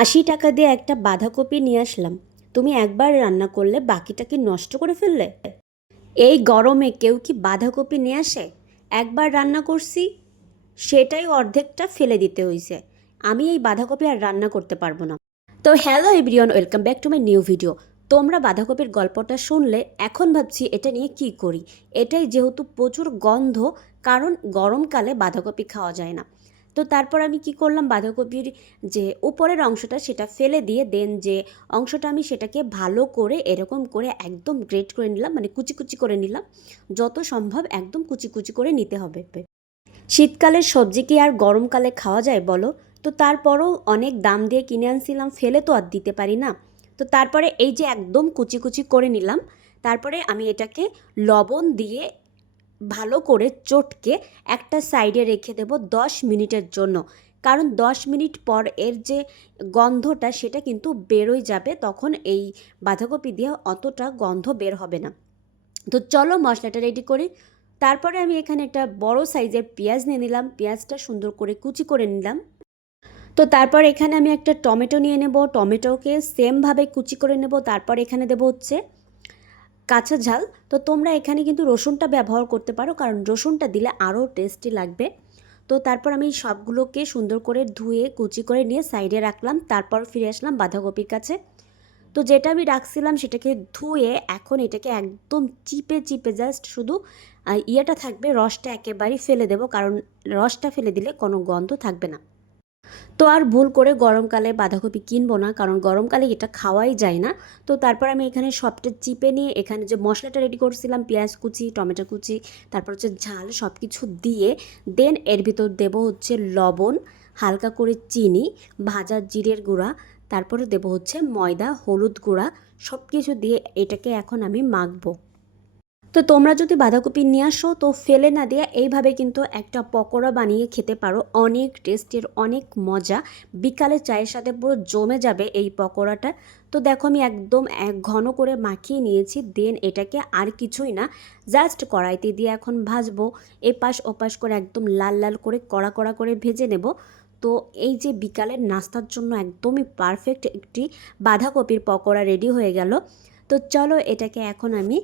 আশি টাকা দিয়ে একটা বাঁধাকপি নিয়ে আসলাম। তুমি একবার রান্না করলে বাকিটাকে নষ্ট করে ফেললে? এই গরমে কেউ কি বাঁধাকপি নিয়ে আসে? একবার রান্না করছি, সেটাই অর্ধেকটা ফেলে দিতে হয়েছে আমি এই বাঁধাকপি আর রান্না করতে পারব না। তো hello everyone, welcome back to my new video. তোমরা বাঁধাকপির গল্পটা শুনলে এখন ভাবছি এটা নিয়ে কি করি? এটাই যেহেতু প্রচুর গন্ধ, কারণ গরমকালে বাঁধাকপি খাওয়া যায় না। তো তারপর আমি কি করলাম বাঁধাকপির যে উপরের অংশটা সেটা ফেলে দিয়ে দেন যে অংশটা আমি সেটাকে ভালো করে এরকম করে একদম গ্রেট করে নিলাম মানে কুচি কুচি করে নিলাম। যত সম্ভব একদম কুচি কুচি করে নিতে হবে। শীতকালের সবজি কি আর গরমকালে খাওয়া যায় বলো? তো তারপরও অনেক দাম দিয়ে কিনে আনছিলাম, ফেলে তো আর দিতে পারি না। তো তারপরে এই যে একদম কুচি কুচি করে নিলাম, তারপরে আমি এটাকে লবণ দিয়ে ভালো করে চটকে একটা সাইডে রেখে দেব দশ মিনিটের জন্য। কারণ দশ মিনিট পর এর যে গন্ধটা, সেটা কিন্তু বেরোই যাবে, তখন এই বাঁধাকপি দিয়ে অতটা গন্ধ বের হবে না। তো চলো মশলাটা রেডি করি। তারপরে আমি এখানে একটা বড় সাইজের পেঁয়াজ নিয়ে নিলাম। পেঁয়াজটা সুন্দর করে কুচি করে নিলাম। তো তারপর এখানে আমি একটা টমেটো নিয়ে নেব। টমেটোকে সেমভাবে কুচি করে নেব। তারপর এখানে দেব হচ্ছে কাঁচা ঝাল, তো তোমরা এখানে কিন্তু রসুনটা ব্যবহার করতে পারো, কারণ রসুনটা দিলে আরও টেস্টি লাগবে। তো তারপর আমি সবগুলোকে সুন্দর করে ধুয়ে, কুচি করে নিয়ে সাইডে রাখলাম, তারপর ফিরে আসলাম বাঁধাকপির কাছে। তো যেটা আমি রাখছিলাম সেটাকে ধুয়ে এখন এটাকে একদম চিপে চিপে জাস্ট শুধু ইয়েটা থাকবে, রসটা একেবারেই ফেলে দেবো, কারণ রসটা ফেলে দিলে কোনো গন্ধ থাকবে না। তো আর ভুল করে গরমকালে বাঁধাকপি কিনবো না, কারণ গরমকালে এটা খাওয়াই যায় না। তো তারপর আমি এখানে সবটা চিপে নিয়ে এখানে যে মশলাটা রেডি করছিলাম, পেঁয়াজ কুচি, টমেটো কুচি, তারপর হচ্ছে ঝাল সব কিছু দিয়ে দেন এর ভিতর দেব হচ্ছে লবণ, হালকা করে চিনি, ভাজা জিরের গুঁড়া, তারপরে দেব হচ্ছে ময়দা, হলুদ গুঁড়া সব কিছু দিয়ে এটাকে এখন আমি মাখবো। তো তোমরা যদি বাঁধাকপি নিয়ে আসো, তো ফেলে না দিয়ে এইভাবে কিন্তু একটা পকোড়া বানিয়ে খেতে পারো। অনেক টেস্টের অনেক মজা। বিকালে চায়ের সাথে পুরো জমে যাবে এই পকোড়াটা। তো দেখো আমি একদম এক ঘন করে মাখিয়ে নিয়েছি দেন এটাকে আর কিছুই না জাস্ট কড়াইতে দিয়ে এখন ভাজবো। এপাশ ওপাশ করে একদম লাল লাল করে কড়া কড়া করে ভেজে নেব। তো এই যে বিকালের নাস্তার জন্য একদমই পারফেক্ট একটি বাঁধাকপির পকোড়া রেডি হয়ে গেল। তো চলো এটাকে এখন আমি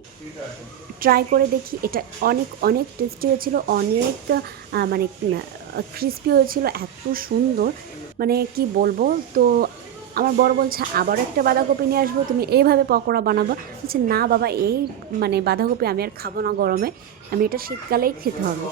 ট্রাই করে দেখি, এটা অনেক অনেক টেস্টি হয়েছিল, অনেক মানে ক্রিস্পি হয়েছিল, এত সুন্দর। মানে কি বলব, তো আমার বড় বলছে আবার একটা বাঁধাকপি নিয়ে আসব, তুমি এইভাবে পকোড়া বানাবো। বলছে, না বাবা, এই মানে বাঁধাকপি আমি আর খাব না গরমে, আমি এটা শীতকালেই খেতে হবে।